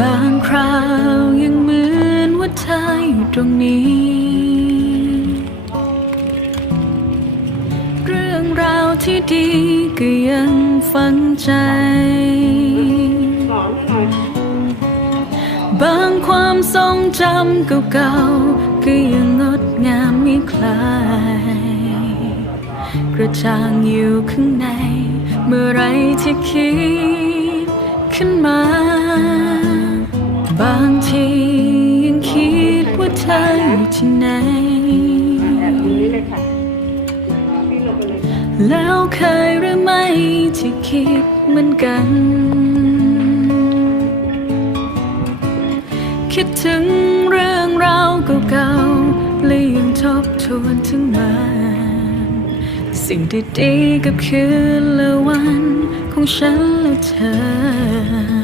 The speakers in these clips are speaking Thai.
บางคราวยังเหมือนว่าเธออยู่ตรงนี้ เรื่องราวที่ดีก็ยังฝังใจ บางความทรงจำเก่าๆก็ยังงดงามไม่คลาย กระจ่างอยู่ข้างใน เมื่อไรที่คิดขึ้นมา บางทียังคิดว่าเธออยู่ที่ไหน แล้วเคยหรือไม่ที่คิดเหมือนกัน คิดถึงเรื่องราวเก่าๆและยังทบทวนถึงมันสิ่งดีๆกับคืนและวันของฉันและเธอ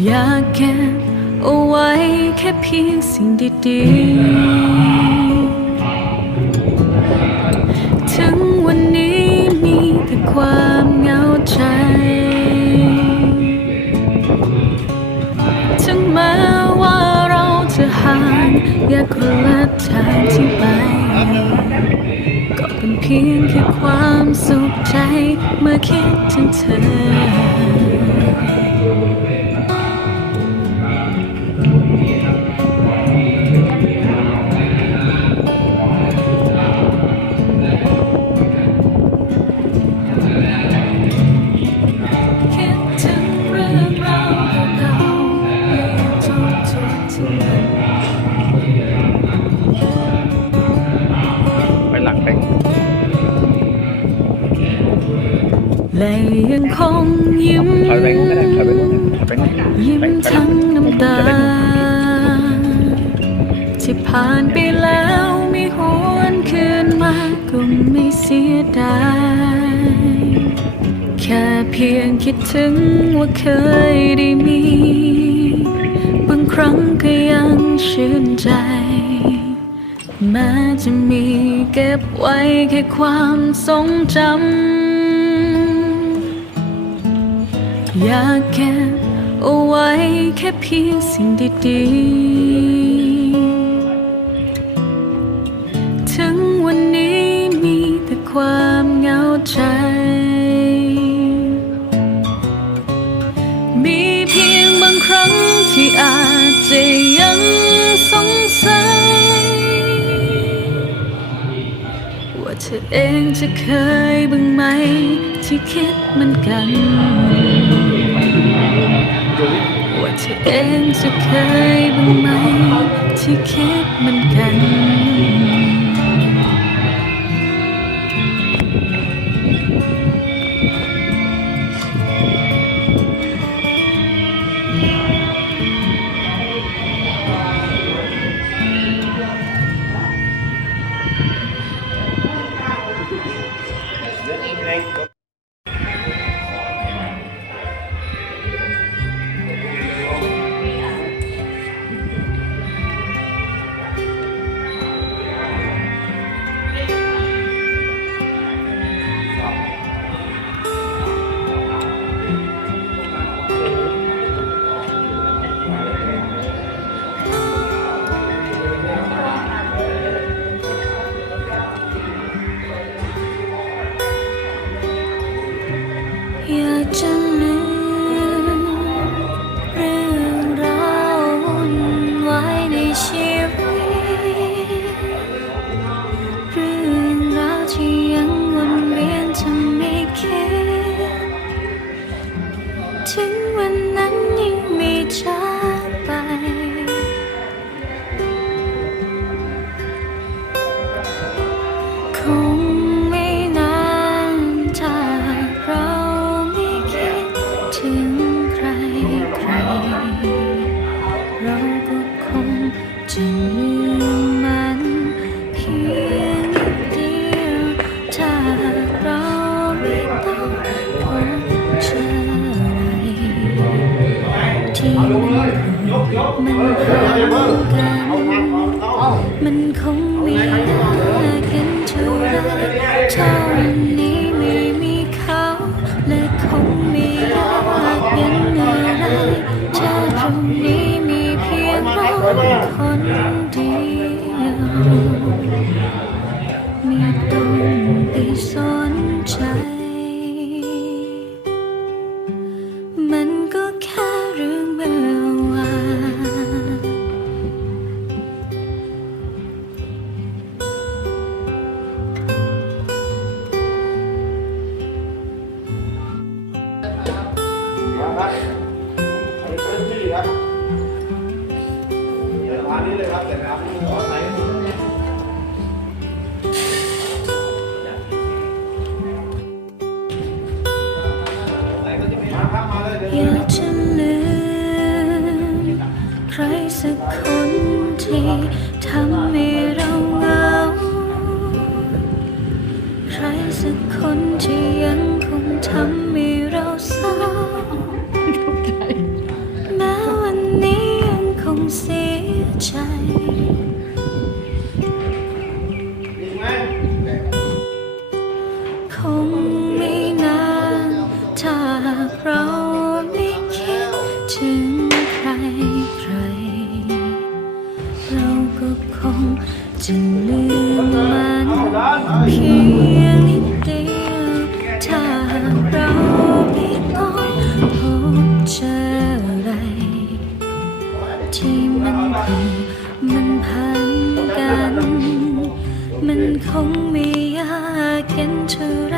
อยากเก็บเอาไว้แค่เพียงสิ่งดีๆ ถึงวันนี้มีแต่ความเหงาใจ ถึงแม้ว่าเราจะห่างแยากคนละทางที่ไป ก็เป็นเพียงแค่ความสุขใจเมื่อคิดถึงเธอ หลังเป๊กและยังคงยิ้มถอยไปก็ได้ถอยไปก็ได้ถอยไปหน่อยยิ้มไปไปทั้งน้ำตาจะได้ที่ผ่านไปแล้วไม่หวนคืนมาก็ไม่เสียดายแค่เพียงคิดถึงว่าเคยได้มี บางครั้งก็ยังชื่นใจ แม้จะมีเก็บไว้แค่ความทรงจำ อยากเก็บเอาไว้แค่เพียงสิ่งดีๆ อเองจะเคยบ้างไหม ที่คิดเหมือนกัน ว่าเธอเองจะเคยบ้างไหม ที่คิดเหมือนกัน จะลืมมันเพียงนเดียวถ้าเราไม่ต้องพบเจออะรที่มันห่างกัน คนเดียวไม่ต้องไปสนใจ อยากจะลืมใครสักคนที่ทำให้ ใจ คงไม่นานถ้าเราไม่คิดถึงใครใคร เราก็คงจะลืมมันเพียง มันพันกัน มันคงไม่ยากกันเท่า